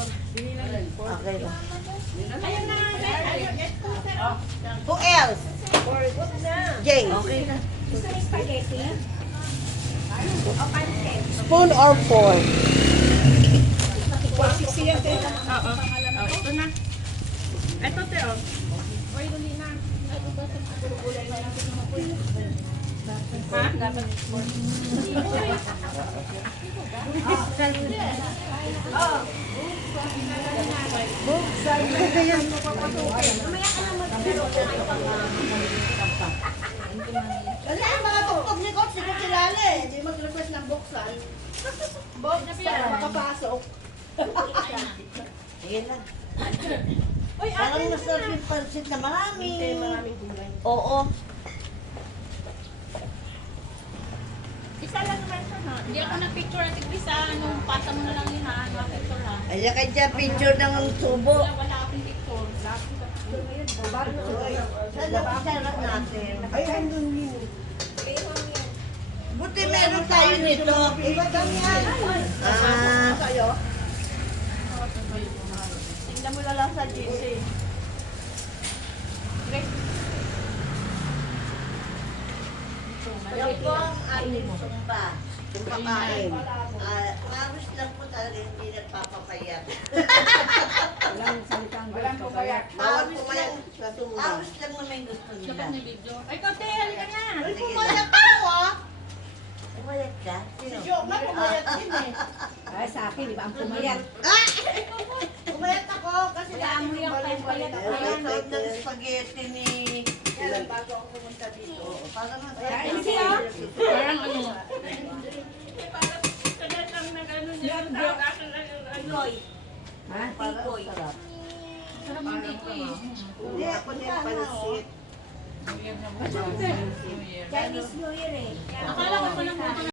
Okay lang. Ayun na. Who else? James. Okay na. Gusto mo spaghetti? O pancake? Spoon or fork? 160 yan, te. Oo. Ito na. Ito, te, oh. Oy, dali na. Ha? Dapat. Kasi ang mga tuktok ni Coach, hindi ko kilala eh. Hindi mag-request ng buksan. Buksan, makapasok. Sige lang. Parang masarap yung pansit na marami. Maraming gulay. Oo. Isa lang naman siya ha. Hindi ako na-picture at isa, nung pasa mo na lang yun ha, na-picture ha. Ayan ka dyan, picture ng tubo. Wala akong picture. Saan ang sarap natin? Ayan, dun yun. Buti meron tayo nito. Iba kami yan. Ah, Sa'yo? Tingnan mo na lang sa GC. yan po ang ating sumba. Kumpakain. Maros lang po talaga hindi nagpapapayat. Walang salitang walang papayat. Bawal pumayat sa sumba. Maros lang naman yung gusto nila. Dapat may video. Ay, Kote, halika na. Ay, pumayat ako ah! Pumayat ka? Si Joke na pumayat din eh. Ay, sa akin, di ba ang pumayat? Ah! Pumayat ako kasi Wala mo yung balik-balik. payat. Ayun, ng spaghetti ni... Kailan bago ako pumunta dito? Oo, parang Kain siya. Parang ano. Ha? parang sarap. Sarap hindi ko eh. Hindi, ako niya pansit. Chinese New Year eh. Akala ko pa lang